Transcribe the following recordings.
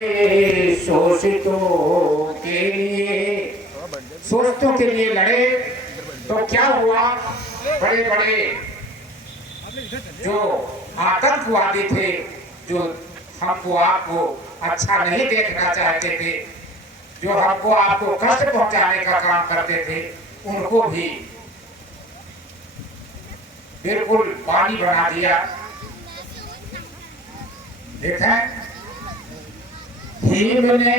शोषितों के लिए लड़े तो क्या हुआ? बड़े बड़े जो आतंकवादी थे, जो हमको आपको अच्छा नहीं देखना चाहते थे, जो हमको आपको कष्ट पहुंचाने का काम करते थे, उनको भी बिल्कुल पानी बना दिया। देखें, भीम ने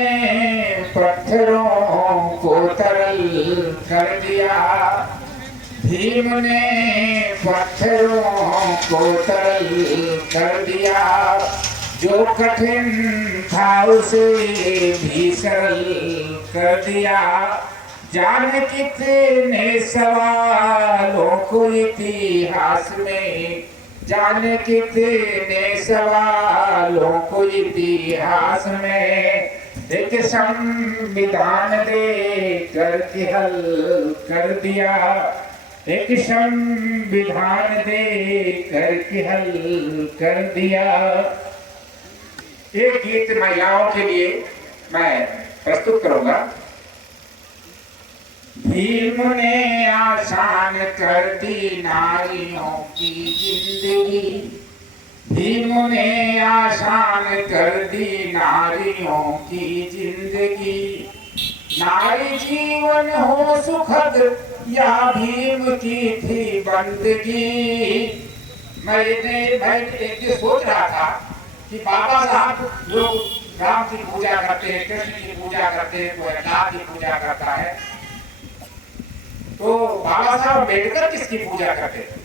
पत्थरों को तरल कर दिया, भीम ने पत्थरों को तरल कर दिया, जो कठिन था उसे भी सरल कर दिया। जाने कितने सवालों को इतिहास में, जाने कितने सवालों को इतिहास में, एक संविधान दे करके हल कर दिया, एक संविधान दे करके हल कर दिया। एक गीत महिलाओं के लिए मैं प्रस्तुत करूंगा। भीम ने आसान कर दी नारियों की जिंदगी, भीम ने आसान कर दी नारियों की जिंदगी। नारी जीवन हो सुखद या भीम की थी बंदगी। मैं एक सोच रहा था कि बाबा साहब लोग राम की पूजा करते हैं, कृष्ण की पूजा करते हैं, कोई नाथ की पूजा करता है, तो बाबा साहब अम्बेडकर किसकी पूजा करते थे?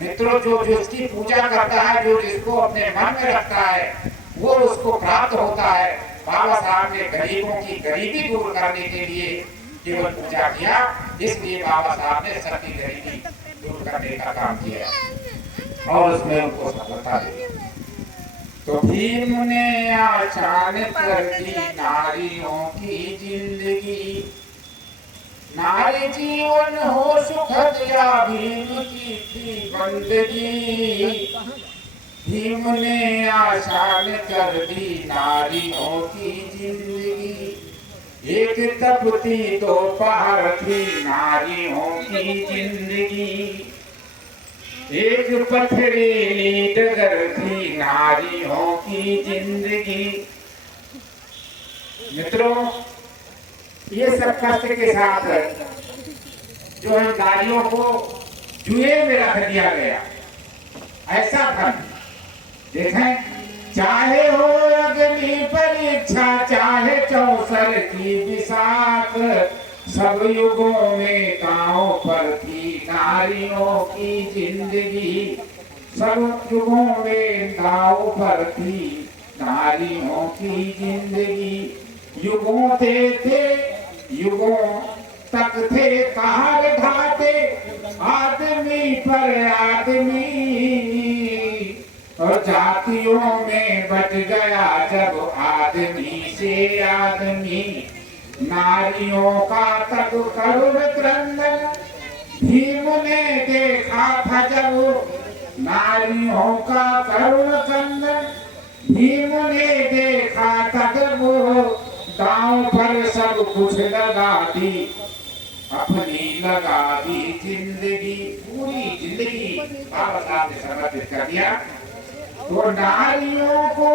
मित्रों, जो जिसकी पूजा करता है, जो जिसको अपने मन में रखता है, वो उसको प्राप्त होता है। बाबा साहब ने गरीबों की गरीबी दूर करने के लिए केवल पूजा किया, इसलिए बाबा साहब ने सबकी गरीबी दूर करने का काम किया और उसमें उनको सफलता दी। तो भीम ने आसान कर दी नारियों की जिंदगी, नारी जीवन हो सुखद या भीम की थी बंदगी। भीम ने आसान कर दी नारियों की जिंदगी, एक तपती दोपहर थी नारियों की जिंदगी, एक पथरीली डगर थी नारियों की जिंदगी। मित्रों, ये सब कष्ट के साथ जो है नारियों को जुए में रख दिया गया, ऐसा था। देखें, चाहे हो अग्नि परीक्षा, चाहे चौसर की विशाख, सब युगों में गांव पर थी नारियों की जिंदगी, सब युगों में गांव पर थी नारियों की जिंदगी। युगों थे युगों तक थे कहार ढाते, आदमी पर आदमी, और जातियों में बच गया जब आदमी से आदमी। नारियों का तब करुण क्रंदन भीम ने देखा था जब, नारियों का करुण क्रंदन भीम ने देखा था जब। गांव पर सब कुछ लगा दी, अपनी लगा दी जिंदगी, पूरी जिंदगी बाबा साहब ने समर्पित कर दिया। तो नारियों को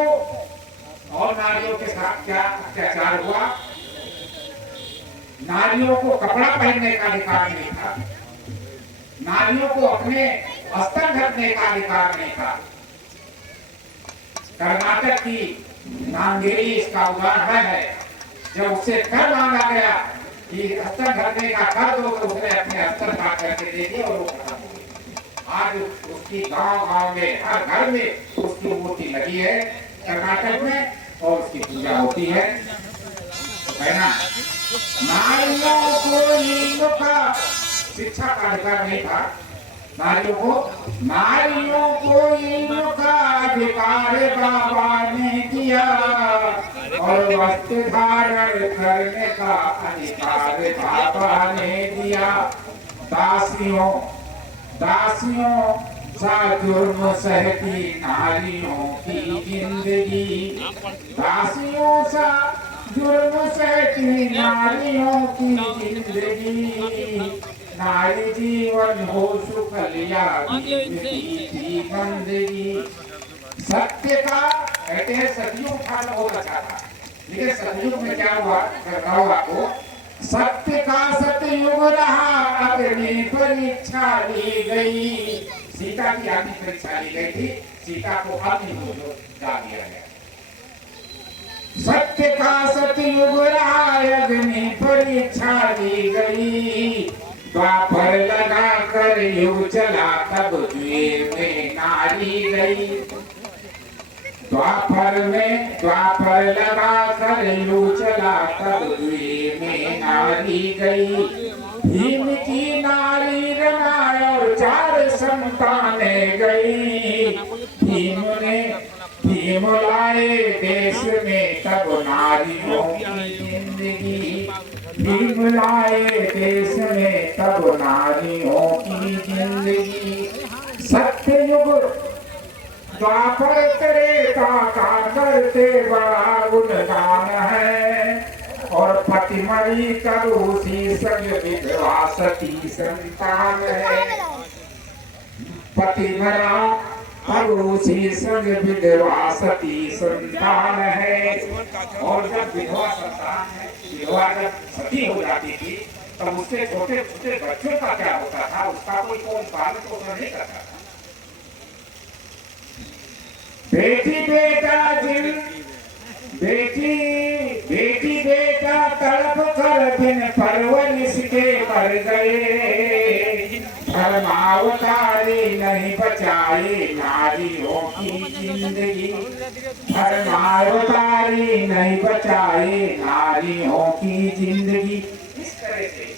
और नारियों के साथ क्या अत्याचार हुआ? नारियों को कपड़ा पहनने का अधिकार नहीं था, नारियों को अपने अस्त्र ढकने का अधिकार नहीं था। कर्नाटक की नांगेरी इसका उदाहरण है। जब उससे कर मांगा गया कि अस्त्र ढकने का कर दो, तो उसने अपने अस्त्र ढक करके दे दिया और वो खत्म हो गई। आज उसकी गांव-गांव में, हर घर में उसकी मूर्ति लगी है कर्नाटक में, और उसकी पूजा होती है। है ना? नारियों को लिंग का शिक्षा का अधिकार नहीं था, नारियों को लिंग का अधिकार बाबा ने दिया, और वस्त्र धारण करने का अधिकार बाबा ने दिया। दासियों सा जुर्म सहती नारियों की जिंदगी, दासियों सा जुर्म सहती नारियों की जिंदगी, नारी जीवन हो सुख लिया की बंदगी। सत्य का कहते हैं सतयुग था तो बहुत अच्छा था, लेकिन सतयुग में क्या हुआ को सत्य का सतयुग रहा, अग्नि परीक्षा ली गई। सीता की अग्नि परीक्षा ली गई थी, सीता को अग्नि में डाल दिया गया। सत्य का सतयुग रहा, अग्नि परीक्षा ली गई, द्वापर लगा कर युग चला तब द्वीर में नारी गई। द्वापर लगा कर युग चला तब द्वीर में नारी गई। भीम की नारी रमाय और 4 संतानें गई। भीम लाए देश में तब नारियों की जिंदगी, भीम लाए देश में तब नारियों की जिंदगी। सत्ययुग द्वापर त्रेता का करते बड़ा गुणगान है, और पतिमरी करूसी संग विधवा सती संतान है। पतिमरा करूसी संग विधवा सती संतान है। और जब विधवा संतान है, विधवा जब सती हो जाती थी तब उसके छोटे छोटे बच्चों का क्या होता था, उसका कोई पालन पोषण नहीं करता था। बेटी बेटा तड़प कर बिन परवरिश के मर गए। धर्मावतारी नहीं बचाई नारियों की जिंदगी, धर्मावतारी नहीं बचाई नारियों की जिंदगी। इस तरह से